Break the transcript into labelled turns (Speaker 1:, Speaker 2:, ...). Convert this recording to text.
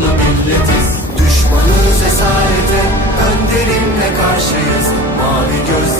Speaker 1: onunla milletiz. Düşmanız esarete önderimle karşıyız. Mavi gözle